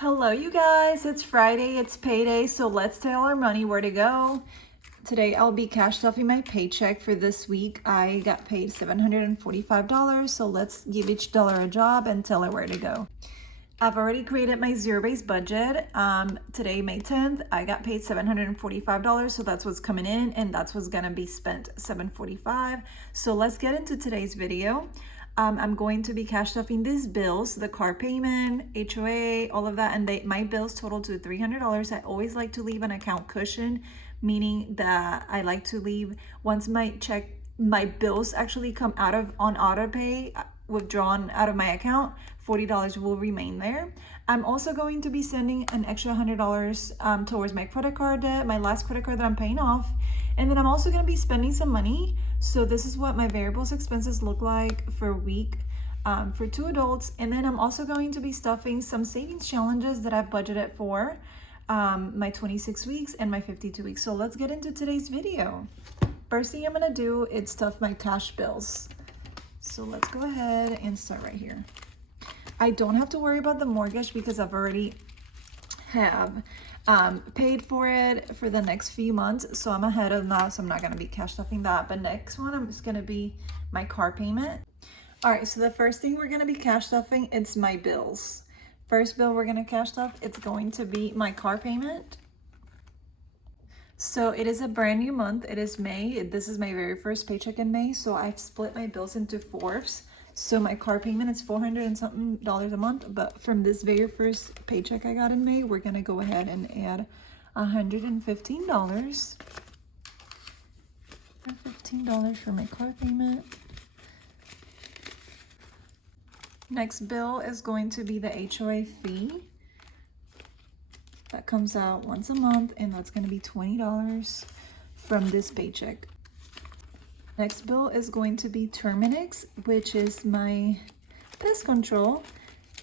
Hello, you guys. It's Friday, it's payday, so let's tell our money where to go. Today, I'll be cash stuffing my paycheck for this week. I got paid $745, so let's give each dollar a job and tell it where to go. I've already created my zero-based budget. Today, May 10th, I got paid $745, so that's what's coming in, and that's what's gonna be spent, $745. So let's get into today's video. I'm going to be cash stuffing these bills, the car payment, HOA, all of that, and my bills total to $300. I always like to leave an account cushion, meaning that I like to leave, once my bills actually come out of on auto pay, withdrawn out of my account, $40 will remain there. I'm also going to be sending an extra $100 towards my credit card debt, my last credit card that I'm paying off. And then I'm also going to be spending some money. So this is what my variables expenses look like for a week for 2 adults. And then I'm also going to be stuffing some savings challenges that I've budgeted for my 26 weeks and my 52 weeks. So let's get into today's video. First thing I'm going to do is stuff my cash bills. So let's go ahead and start right here. I don't have to worry about the mortgage because I've already have paid for it for the next few months, so I'm ahead of that, so I'm not going to be cash stuffing that. But next one, I'm just going to be my car payment. All right, so the first thing we're going to be cash stuffing, it's my bills. First bill we're going to cash stuff, it's going to be my car payment. So it is a brand new month. It is May. This is my very first paycheck in May, so I've split my bills into fourths. So my car payment is $400 and something a month, but from this very first paycheck I got in May, we're gonna go ahead and add $115. $15 for my car payment. Next bill is going to be the HOA fee. That comes out once a month, and that's gonna be $20 from this paycheck. Next bill is going to be Terminix, which is my pest control,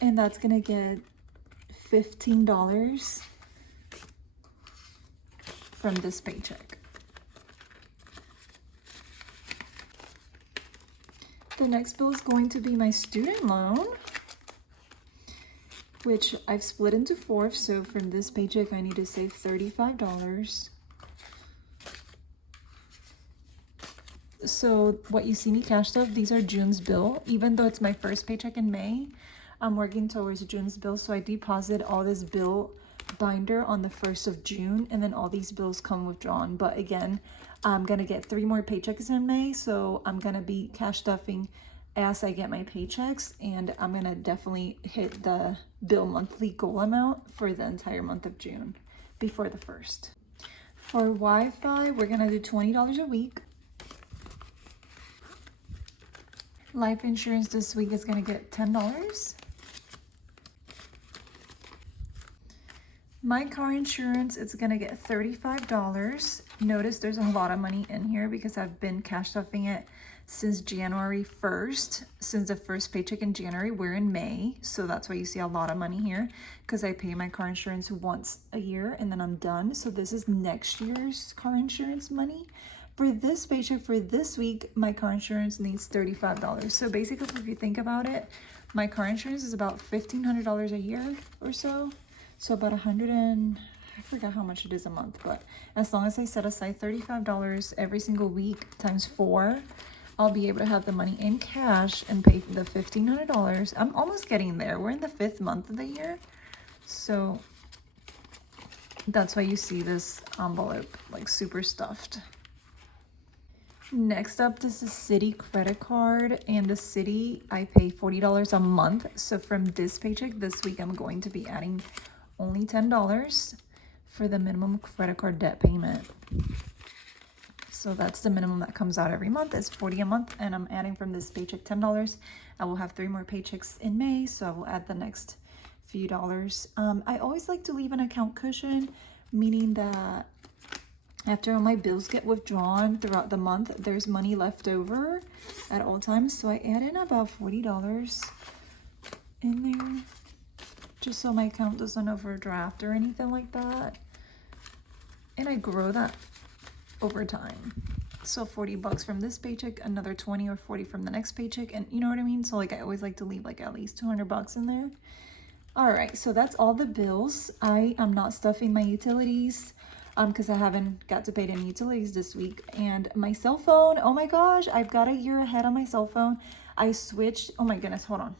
and that's gonna get $15 from this paycheck. The next bill is going to be my student loan, which I've split into fourths, so from this paycheck I need to save $35. So what you see me cash stuff, these are June's bill. Even though it's my first paycheck in May, I'm working towards June's bill, so I deposit all this bill binder on the 1st of June, and then all these bills come withdrawn. But again, I'm gonna get 3 more paychecks in May, so I'm gonna be cash stuffing as I get my paychecks, and I'm gonna definitely hit the bill monthly goal amount for the entire month of June before the 1st. For Wi-Fi, we're gonna do $20 a week. Life insurance this week is going to get $10. My car insurance is going to get $35. Notice there's a lot of money in here because I've been cash stuffing it since January 1st. Since the first paycheck in January, we're in May. So that's why you see a lot of money here, because I pay my car insurance once a year and then I'm done. So this is next year's car insurance money. For this paycheck for this week, my car insurance needs $35. So basically, if you think about it, my car insurance is about $1,500 a year or so. So about I forgot how much it is a month, but as long as I set aside $35 every single week times 4, I'll be able to have the money in cash and pay the $1,500. I'm almost getting there. We're in the 5th month of the year. So that's why you see this envelope like super stuffed. Next up, this is Citi credit card, and the Citi I pay $40 a month. So from this paycheck this week, I'm going to be adding only $10 for the minimum credit card debt payment. So that's the minimum that comes out every month. It's $40 a month, and I'm adding from this paycheck $10. I will have 3 more paychecks in May, so I will add the next few dollars. I always like to leave an account cushion, meaning that after all my bills get withdrawn throughout the month, there's money left over at all times. So I add in about $40 in there, just so my account doesn't overdraft or anything like that. And I grow that over time. So $40 from this paycheck, another 20 or 40 from the next paycheck, and you know what I mean? So like I always like to leave like at least $200 in there. All right, so that's all the bills. I am not stuffing my utilities because I haven't got to pay any utilities this week. And my cell phone, oh my gosh, I've got a year ahead on my cell phone. I switched, oh my goodness, hold on.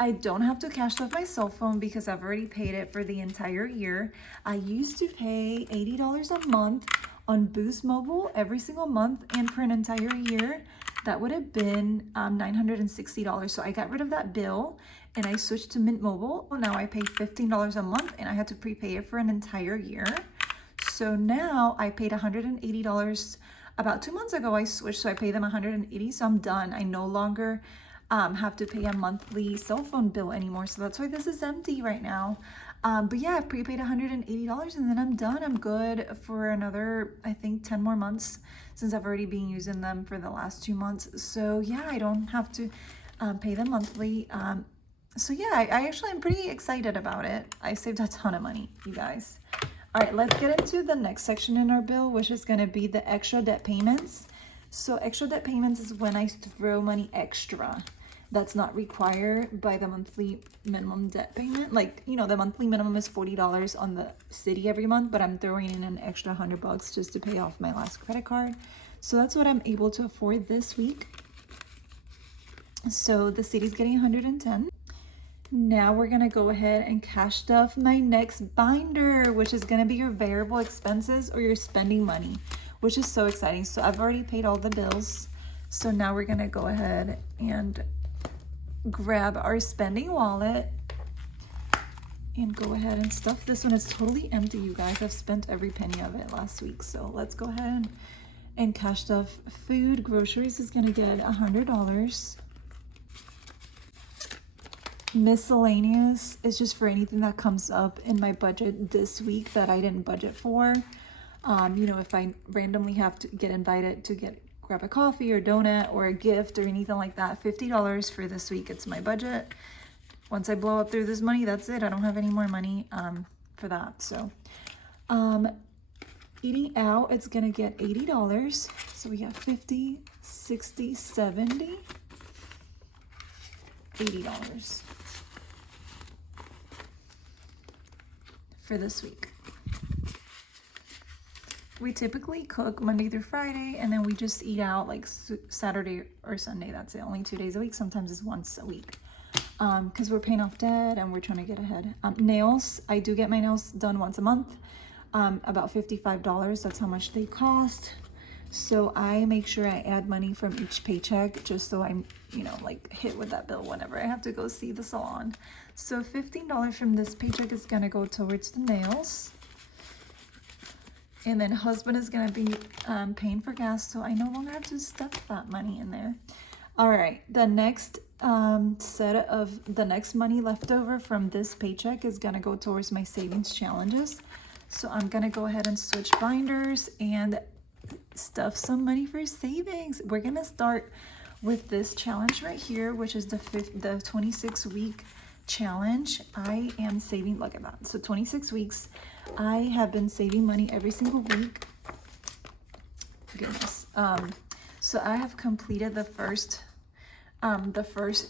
I don't have to cash stuff my cell phone because I've already paid it for the entire year. I used to pay $80 a month on Boost Mobile every single month, and for an entire year, that would have been $960. So I got rid of that bill and I switched to Mint Mobile. Now I pay $15 a month and I had to prepay it for an entire year. So now I paid $180. About 2 months ago, I switched, so I pay them $180. So I'm done. I no longer have to pay a monthly cell phone bill anymore. So that's why this is empty right now. But yeah, I've prepaid $180 and then I'm done. I'm good for another, I think, 10 more months since I've already been using them for the last 2 months. So yeah, I don't have to pay them monthly. So yeah, I actually am pretty excited about it. I saved a ton of money, you guys. All right, let's get into the next section in our bill, which is gonna be the extra debt payments. So extra debt payments is when I throw money extra that's not required by the monthly minimum debt payment. Like, you know, the monthly minimum is $40 on the city every month, but I'm throwing in an extra $100 just to pay off my last credit card. So that's what I'm able to afford this week. So the city's getting 110. Now we're gonna go ahead and cash stuff my next binder, which is gonna be your variable expenses or your spending money, which is so exciting. So I've already paid all the bills. So now we're gonna go ahead and grab our spending wallet and go ahead and stuff this one. Is totally empty, you guys. I've spent every penny of it last week. So let's go ahead and cash stuff. Food, groceries is gonna get $100. Miscellaneous is just for anything that comes up in my budget this week that I didn't budget for. You know, if I randomly have to get invited to grab a coffee or donut or a gift or anything like that, $50 for this week. It's my budget. Once I blow up through this money, that's it. I don't have any more money for that. So eating out, it's gonna get $80. So we have 50, 60, 70, $80 for this week. We typically cook Monday through Friday, and then we just eat out like Saturday or Sunday. That's it. Only 2 days a week. Sometimes it's once a week. Because we're paying off debt and we're trying to get ahead. Nails, I do get my nails done once a month. About $55. That's how much they cost. So I make sure I add money from each paycheck just so I'm, you know, like hit with that bill whenever I have to go see the salon. So $15 from this paycheck is gonna go towards the nails. And then husband is gonna be paying for gas, so I no longer have to stuff that money in there. All right, the next the next money left over from this paycheck is gonna go towards my savings challenges. So I'm gonna go ahead and switch binders and stuff some money for savings. We're gonna start with this challenge right here, which is the 26-week challenge. I am saving, look at that. So 26 weeks. I have been saving money every single week. Goodness. So I have completed the first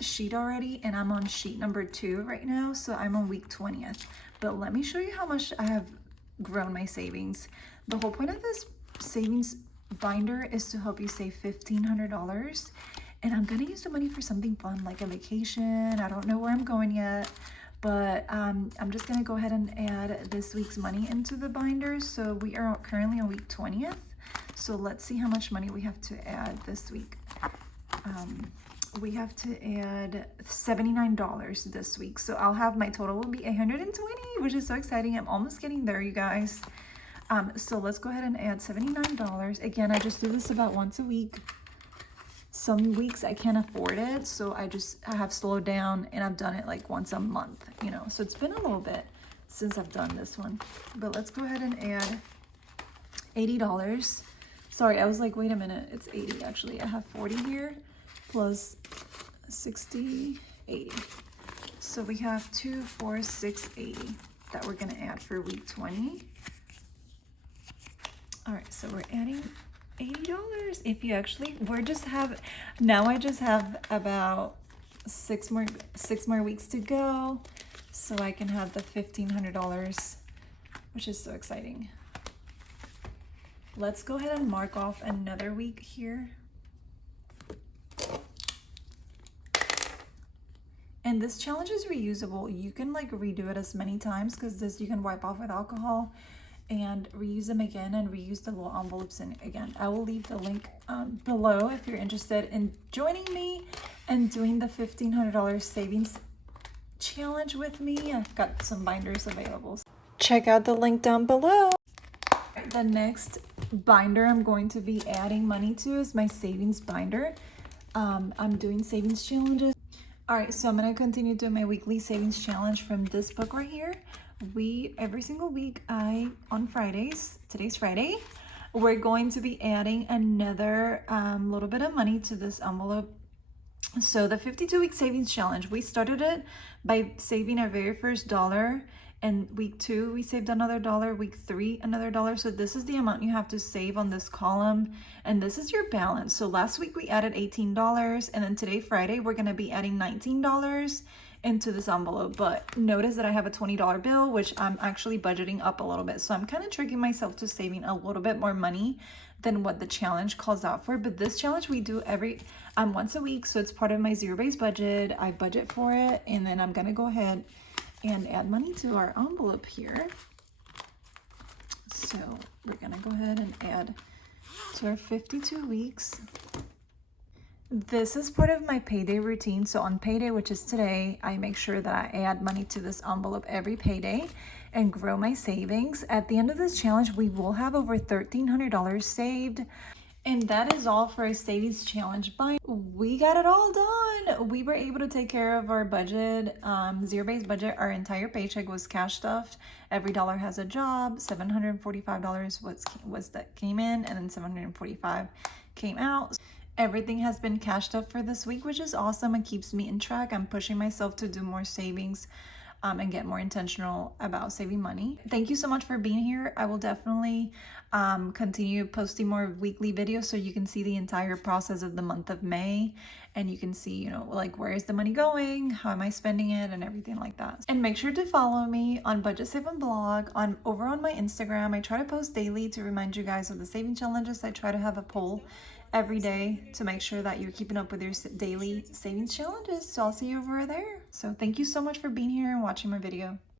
sheet already, and I'm on sheet number 2 right now. So I'm on week 20th. But let me show you how much I have grown my savings. The whole point of this savings binder is to help you save $1,500. And I'm gonna use the money for something fun, like a vacation. I don't know where I'm going yet. But I'm just gonna go ahead and add this week's money into the binder. So we are currently on week 20th. So let's see how much money we have to add this week. We have to add $79 this week. So I'll have, my total will be $820, which is so exciting. I'm almost getting there, you guys. So let's go ahead and add $79. Again, I just do this about once a week. Some weeks I can't afford it, so I have slowed down and I've done it like once a month, you know. So it's been a little bit since I've done this one. But let's go ahead and add $80. Sorry, I was like, wait a minute, it's 80 actually. I have 40 here plus 60, 80. So we have 2, 4, 6, 80 that we're gonna add for week 20. All right, so we're adding $80. If you actually, now I just have about six more weeks to go. so I can have the $1,500, which is so exciting. Let's go ahead and mark off another week here. And this challenge is reusable. You can like redo it as many times because this you can wipe off with alcohol and reuse them again and reuse the little envelopes in again. I will leave the link below if you're interested in joining me and doing the $1,500 savings challenge with me. I've got some binders available. Check out the link down below. The next binder I'm going to be adding money to is my savings binder. I'm doing savings challenges. All right, so I'm gonna continue doing my weekly savings challenge from this book right here. Every single week, on Fridays, today's Friday, we're going to be adding another little bit of money to this envelope. So the 52-week savings challenge, we started it by saving our very first $1. And week 2, we saved another $1. Week 3, another $1. So this is the amount you have to save on this column. And this is your balance. So last week we added $18. And then today, Friday, we're going to be adding $19 into this envelope. But notice that I have a $20 bill, which I'm actually budgeting up a little bit. So I'm kind of tricking myself to saving a little bit more money than what the challenge calls out for. But this challenge we do once a week. So it's part of my zero-based budget. I budget for it. And then I'm going to go ahead and add money to our envelope here. So we're gonna go ahead and add to our 52 weeks. This is part of my payday routine. So on payday, which is today, I make sure that I add money to this envelope every payday and grow my savings. At the end of this challenge, we will have over $1,300 saved. And that is all for a savings challenge bind. We got it all done. We were able to take care of our budget, zero-based budget. Our entire paycheck was cash stuffed. Every dollar has a job. $745 was that came in, and then $745 came out. Everything has been cash stuffed for this week, which is awesome and keeps me in track. I'm pushing myself to do more savings and get more intentional about saving money. Thank you so much for being here. I will definitely continue posting more weekly videos so you can see the entire process of the month of May, and you can see, like, where is the money going, how am I spending it, and everything like that. And make sure to follow me on Budget Save and Blog over on my Instagram. I try to post daily to remind you guys of the saving challenges. I try to have a poll every day to make sure that you're keeping up with your daily savings challenges. So I'll see you over there. So thank you so much for being here and watching my video.